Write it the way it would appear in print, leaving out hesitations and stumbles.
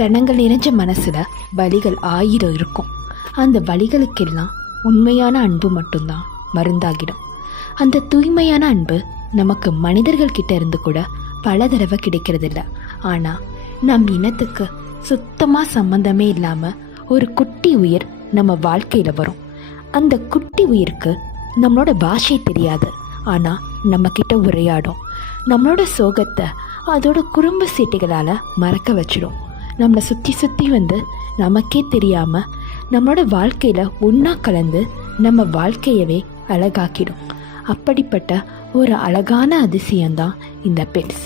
ரணங்கள் நிறைஞ்ச மனசில் வலிகள் 1000 இருக்கும். அந்த வலிகளுக்கெல்லாம் உண்மையான அன்பு மட்டும்தான் மருந்தாகிடும். அந்த தூய்மையான அன்பு நமக்கு மனிதர்கள்கிட்ட இருந்து கூட பல தடவை கிடைக்கிறதில்ல. ஆனால் நம் இனத்துக்கு சுத்தமாக சம்மந்தமே இல்லாமல் ஒரு குட்டி உயிர் நம்ம வாழ்க்கையில் வரும். அந்த குட்டி உயிருக்கு நம்மளோட பாஷை தெரியாது, ஆனால் நம்மக்கிட்ட உரையாடும். நம்மளோட சோகத்தை அதோட குறும்பு சீட்டுகளால் மறக்க வச்சிடும். நம்மளை சுற்றி சுற்றி வந்து நமக்கே தெரியாமல் நம்மளோட வாழ்க்கையில் ஒன்றா கலந்து நம்ம வாழ்க்கையவே அழகாக்கிடும். அப்படிப்பட்ட ஒரு அழகான அதிசயம்தான் இந்த பெட்ஸ்.